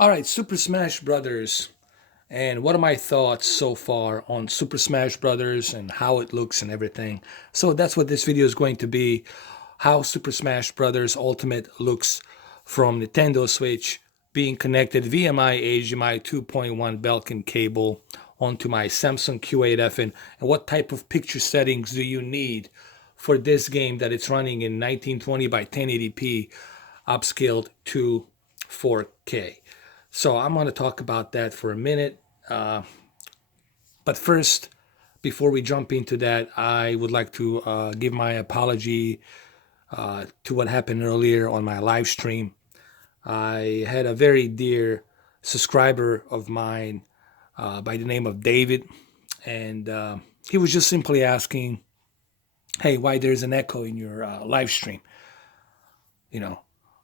All right, Super Smash Brothers, and what are my thoughts so far on Super Smash Brothers and how it looks and everything. So that's what this video is going to be, how Super Smash Brothers Ultimate looks from Nintendo Switch being connected via my HDMI 2.1 Belkin cable onto my Samsung Q8fn, and what type of picture settings do you need for this game that it's running in 1920 by 1080p upscaled to 4K. So I'm going to talk about that for a minute. But first, before we jump into that, I would like to give my apology to what happened earlier on my live stream. I had a very dear subscriber of mine by the name of David, and he was just simply asking, "Hey, why there's an echo in your live stream?" You know,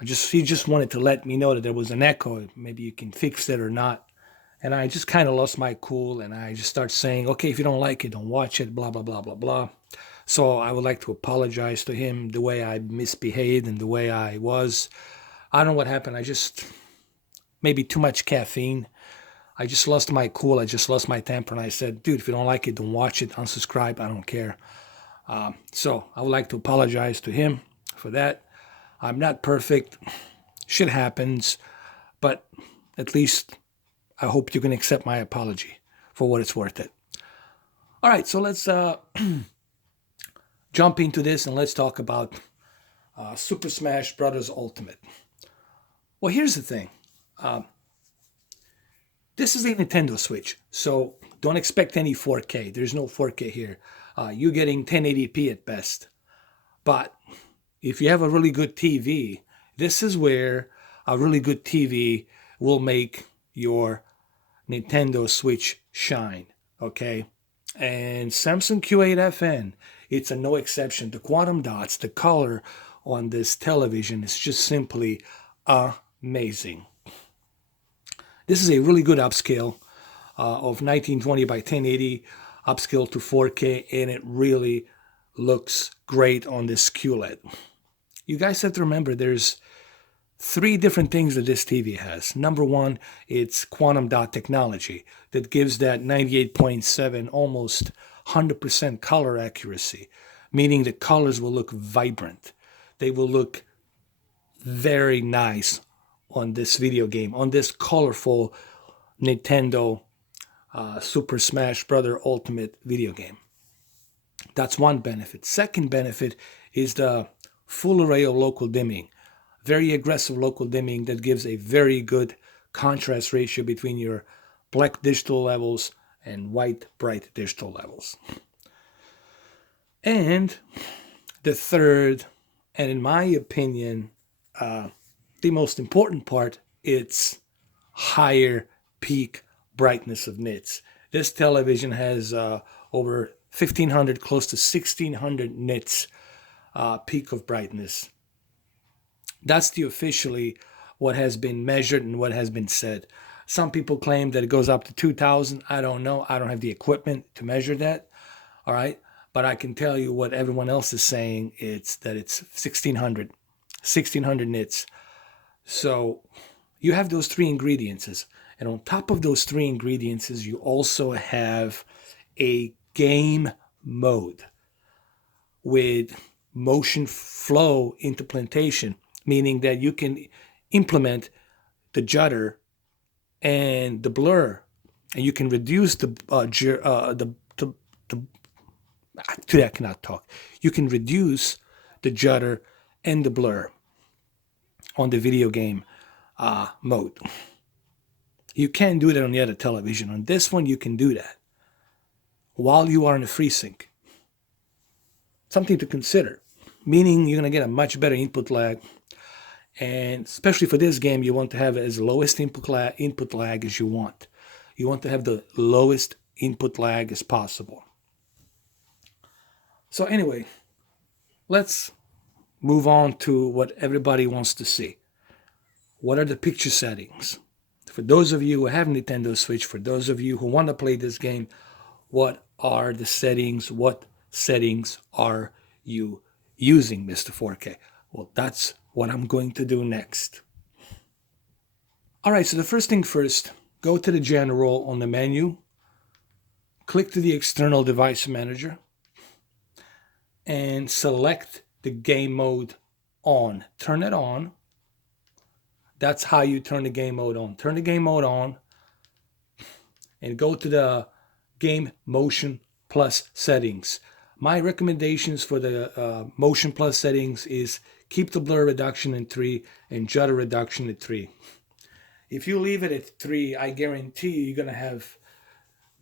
he just wanted to let me know that there was an echo. Maybe you can fix it or not. And I just kind of lost my cool, and I just start saying, okay, if you don't like it, don't watch it, blah, blah, blah, blah, blah. So I would like to apologize to him the way I misbehaved and the way I was. I don't know what happened. I just, maybe too much caffeine. I just lost my cool. I just lost my temper. And I said, dude, if you don't like it, don't watch it. Unsubscribe. I don't care. So I would like to apologize to him for that. I'm not perfect. Shit happens. But at least I hope you can accept my apology for what it's worth it. All right, so let's jump into this and let's talk about Super Smash Brothers Ultimate. Well, here's the thing. This is a Nintendo Switch, so don't expect any 4K. There's no 4K here. You're getting 1080p at best. But if you have a really good TV, this is where a really good TV will make your Nintendo Switch shine, okay? And Samsung Q8fn, it's a no exception. The quantum dots, the color on this television is just simply amazing. This is a really good upscale of 1920 by 1080, upscale to 4K, and it really looks great on this QLED. You guys have to remember there's three different things that this TV has. Number one, it's quantum dot technology that gives that 98.7, almost 100% color accuracy, meaning the colors will look vibrant. They will look very nice on this video game, on this colorful Nintendo Super Smash Bros. Ultimate video game. That's one benefit. Second benefit is the full array of local dimming. Very aggressive local dimming that gives a very good contrast ratio between your black digital levels and white bright digital levels. And the third, and in my opinion, the most important part, it's higher peak brightness of nits. This television has over 1500, close to 1600 nits peak of brightness. That's the officially what has been measured and what has been said. Some people claim that it goes up to 2000. I don't know. I don't have the equipment to measure that. All right. But I can tell you what everyone else is saying. It's that it's 1600 nits. So you have those three ingredients. And on top of those three ingredients, you also have a game mode with motion flow implementation, meaning that you can implement the judder and the blur, and you can reduce today I cannot talk. You can reduce the judder and the blur on the video game mode. You can't do that on the other television. On this one, you can do that while you are in a FreeSync. Something to consider, meaning you're going to get a much better input lag. And especially for this game, you want to have as lowest input lag as you want. You want to have the lowest input lag as possible. So anyway, let's move on to what everybody wants to see. What are the picture settings? For those of you who have Nintendo Switch, for those of you who want to play this game, what are the settings? What settings are you using, Mr. 4K? Well, that's what I'm going to do next. All right, so the first thing first, go to the general on the menu, click to the external device manager, and select the game mode on. Turn it on. That's how you turn the game mode on. Turn the game mode on and go to the game motion plus settings. My recommendations for the motion plus settings is keep the blur reduction in 3 and judder reduction at 3. If you leave it at 3, I guarantee you're going to have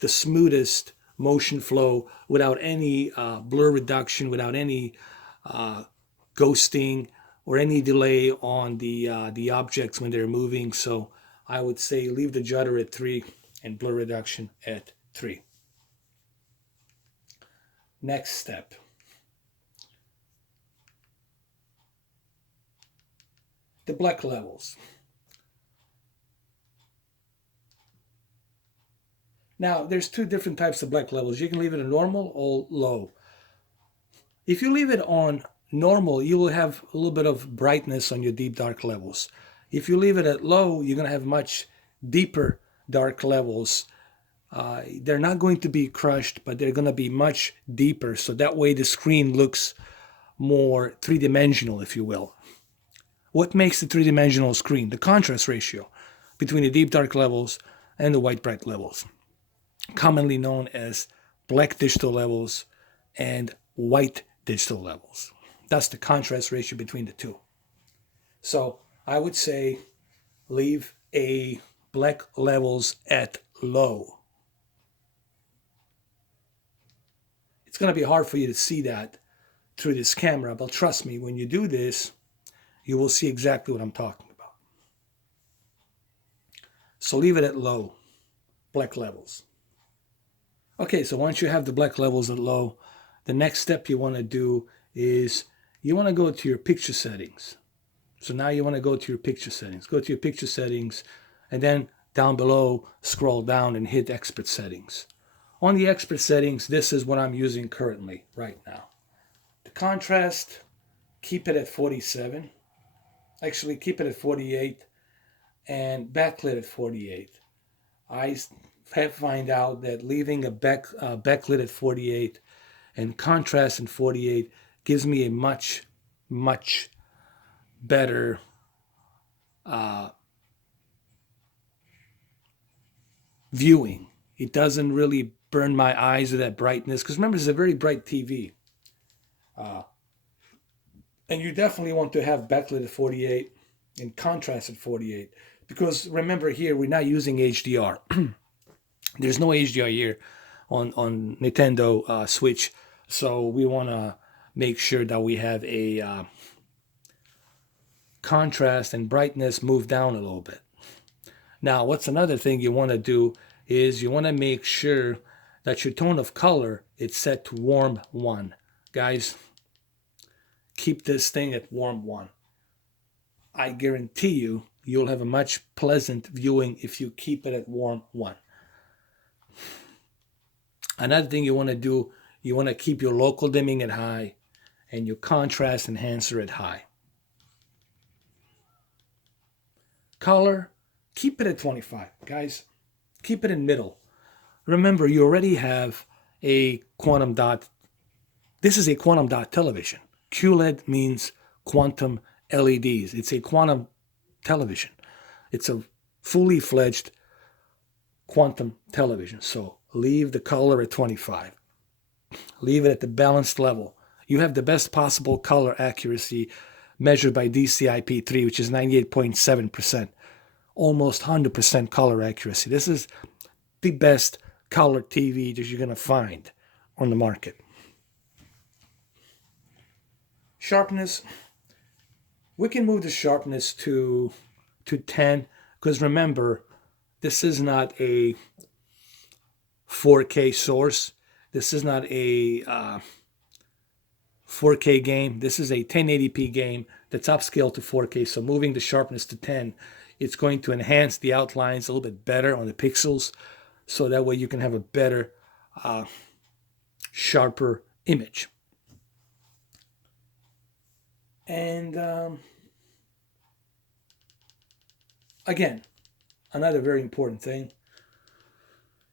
the smoothest motion flow without any blur reduction, without any ghosting or any delay on the objects when they're moving. So I would say leave the judder at 3 and blur reduction at 3. Next step. The black levels. Now, there's two different types of black levels. You can leave it at normal or low. If you leave it on normal, you will have a little bit of brightness on your deep dark levels. If you leave it at low, you're going to have much deeper dark levels. They're not going to be crushed, but they're going to be much deeper. So that way the screen looks more three-dimensional, if you will. What makes the three-dimensional screen? The contrast ratio between the deep dark levels and the white bright levels, commonly known as black digital levels and white digital levels. That's the contrast ratio between the two. So I would say leave a black levels at low. It's going to be hard for you to see that through this camera, but trust me, when you do this, you will see exactly what I'm talking about. So leave it at low, black levels. Okay, so once you have the black levels at low, the next step you want to do is you want to go to your picture settings. So now you want to go to your picture settings. Go to your picture settings, and then down below, scroll down and hit expert settings. On the expert settings, this is what I'm using currently, right now. The contrast, keep it at 47. Actually, keep it at 48, and backlit at 48. I have find out that leaving a backlit at 48 and contrast in 48 gives me a much better viewing. It doesn't really burn my eyes with that brightness, because remember, it's a very bright TV. And you definitely want to have backlit at 48 and contrast at 48, because remember here, we're not using HDR. There's no HDR here on Nintendo Switch, so we want to make sure that we have a contrast and brightness move down a little bit. Now, what's another thing you want to do is you want to make sure that your tone of color is set to warm 1. Guys, keep this thing at warm 1. I guarantee you, you'll have a much pleasant viewing if you keep it at warm 1. Another thing you want to do, you want to keep your local dimming at high and your contrast enhancer at high. Color, keep it at 25. Guys, keep it in middle. Remember, you already have a quantum dot. This is a quantum dot television. QLED means quantum LEDs. It's a quantum television. It's a fully fledged quantum television. So leave the color at 25. Leave it at the balanced level. You have the best possible color accuracy measured by DCI-P3, which is 98.7%. Almost 100% color accuracy. This is the best color TV that you're going to find on the market. Sharpness. We can move the sharpness to 10, because remember, this is not a 4K source. This is not a 4K game. This is a 1080p game that's upscaled to 4K. So moving the sharpness to 10, it's going to enhance the outlines a little bit better on the pixels. So that way you can have a better, sharper image. And again, another very important thing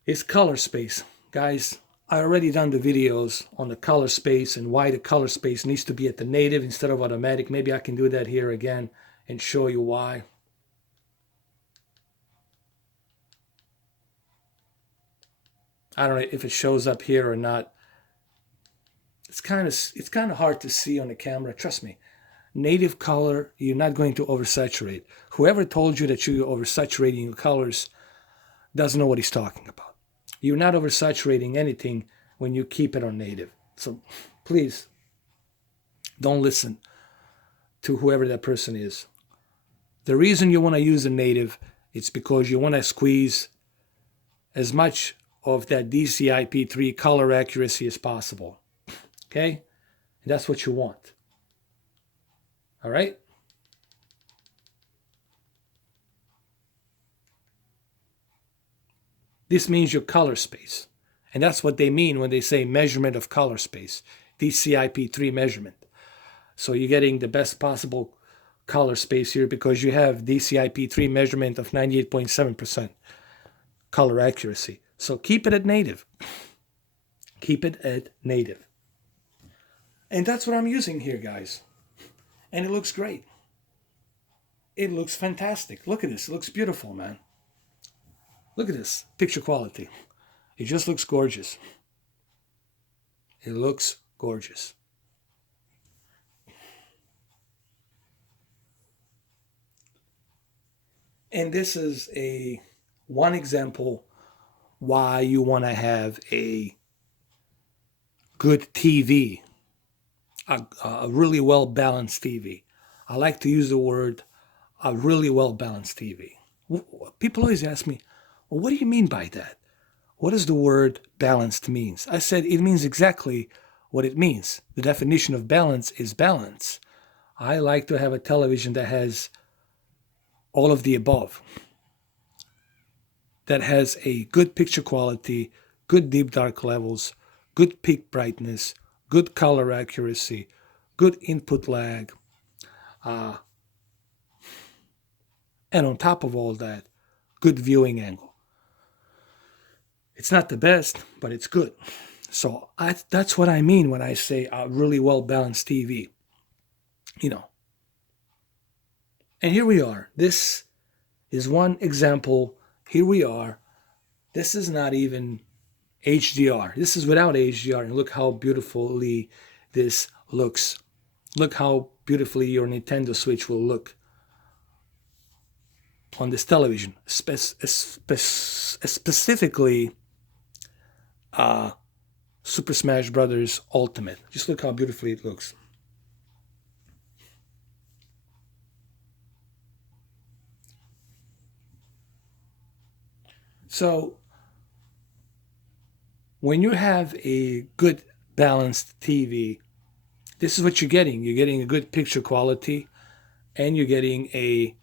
is color space. Guys, I already done the videos on the color space and why the color space needs to be at the native instead of automatic. Maybe I can do that here again and show you why. I don't know if it shows up here or not. It's kind of hard to see on the camera. Trust me. Native color, you're not going to oversaturate. Whoever told you that you're oversaturating your colors doesn't know what he's talking about. You're not oversaturating anything when you keep it on native. So please don't listen to whoever that person is. The reason you want to use a native, it's because you want to squeeze as much of that DCI-P3 color accuracy as possible. Okay? And that's what you want. All right? This means your color space. And that's what they mean when they say measurement of color space, DCI-P3 measurement. So you're getting the best possible color space here because you have DCI-P3 measurement of 98.7% color accuracy. So keep it at native. Keep it at native. And that's what I'm using here, guys. And it looks great. It looks fantastic. Look at this. It looks beautiful, man. Look at this picture quality. It just looks gorgeous. It looks gorgeous. And this is one example why you want to have a good TV, a really well balanced TV. I like to use the word a really well balanced TV. People always ask me, well, what do you mean by that? What does the word balanced means? I said it means exactly what it means. The definition of balance is balance. I like to have a television that has all of the above. That has a good picture quality, good deep dark levels, good peak brightness, good color accuracy, good input lag, and on top of all that, good viewing angle. It's not the best, but it's good. So that's what I mean when I say a really well-balanced TV. You know. And here we are. This is one example. Here we are. This is not even HDR. This is without HDR. And look how beautifully this looks. Look how beautifully your Nintendo Switch will look on this television. Specifically, Super Smash Brothers Ultimate. Just look how beautifully it looks. So, when you have a good balanced TV, this is what you're getting. You're getting a good picture quality and you're getting a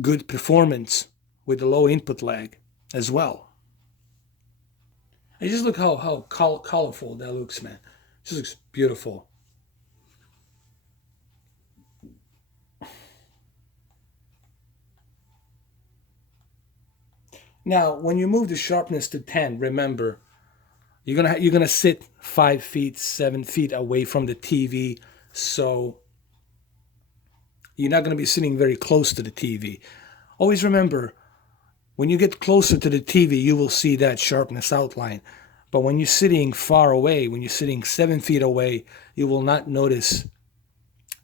good performance with a low input lag as well. And just look how colorful that looks, man. It just looks beautiful. Now, when you move the sharpness to 10, remember, you're gonna sit 5 feet, 7 feet away from the TV, so you're not gonna be sitting very close to the TV. Always remember, when you get closer to the TV, you will see that sharpness outline. But when you're sitting far away, when you're sitting 7 feet away, you will not notice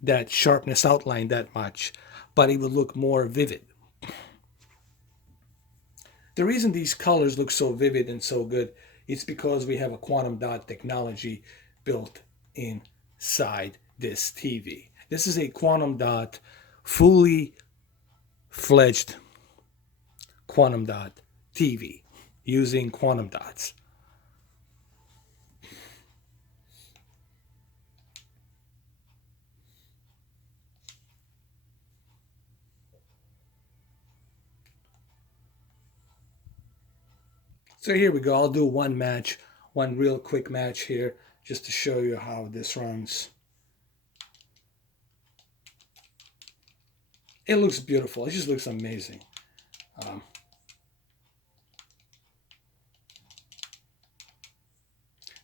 that sharpness outline that much, but it will look more vivid. The reason these colors look so vivid and so good is because we have a quantum dot technology built inside this TV. This is a quantum dot, fully fledged quantum dot TV using quantum dots. So here we go. I'll do one match, one real quick match here, just to show you how this runs. it looks beautiful. It just looks amazing.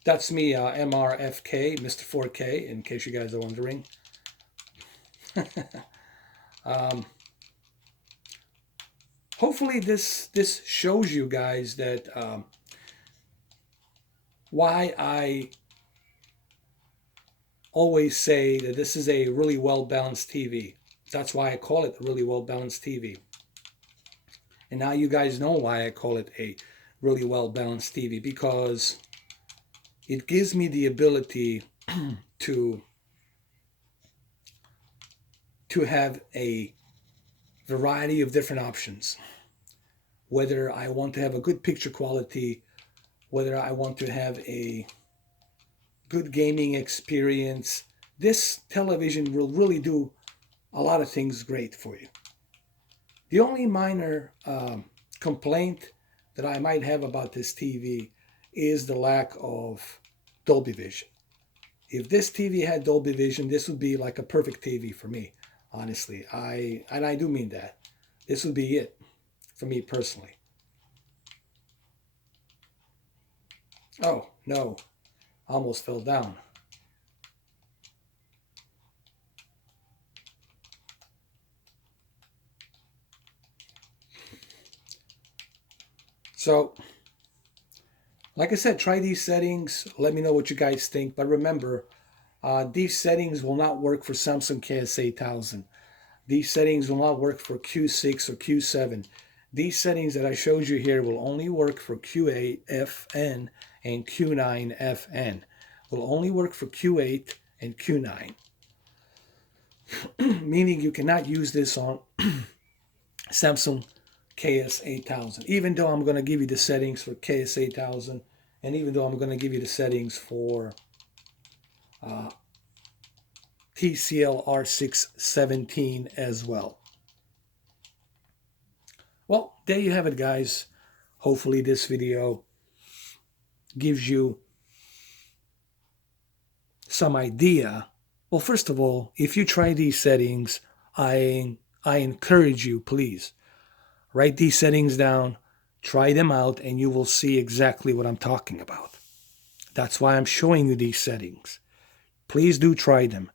That's me, MRFK, Mr. 4K, in case you guys are wondering. um, hopefully this shows you guys that why I always say that this is a really well-balanced TV. That's why I call it a really well-balanced TV. And now you guys know why I call it a really well-balanced TV, because it gives me the ability to have a variety of different options. Whether I want to have a good picture quality, whether I want to have a good gaming experience, this television will really do a lot of things great for you. The only minor complaint that I might have about this TV is the lack of Dolby Vision. If this TV had Dolby Vision, this would be like a perfect TV for me, honestly. I do mean that. This would be it for me personally. Oh, no. Almost fell down. So, like I said, try these settings. Let me know what you guys think. But remember, these settings will not work for Samsung KS8000. These settings will not work for Q6 or Q7. These settings that I showed you here will only work for Q8fn and Q9fn. Will only work for Q8 and Q9. Meaning you cannot use this on Samsung KS8000. Even though I'm going to give you the settings for KS8000, and even though I'm going to give you the settings for TCL R617 as well. Well, there you have it, guys. Hopefully this video gives you some idea. Well, first of all, if you try these settings, I encourage you, please, write these settings down, try them out, and you will see exactly what I'm talking about. That's why I'm showing you these settings. Please do try them.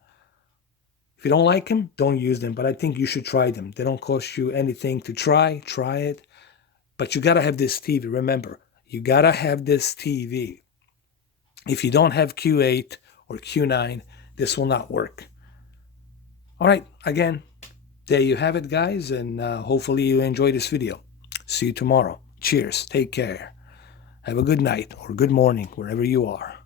If you don't like them, don't use them, but I think you should try them. They don't cost you anything to try it. But you got to have this TV. Remember, you got to have this TV. If you don't have Q8 or Q9, this will not work. All right, again, there you have it, guys, and hopefully you enjoy this video. See you tomorrow. Cheers. Take care. Have a good night or good morning, wherever you are.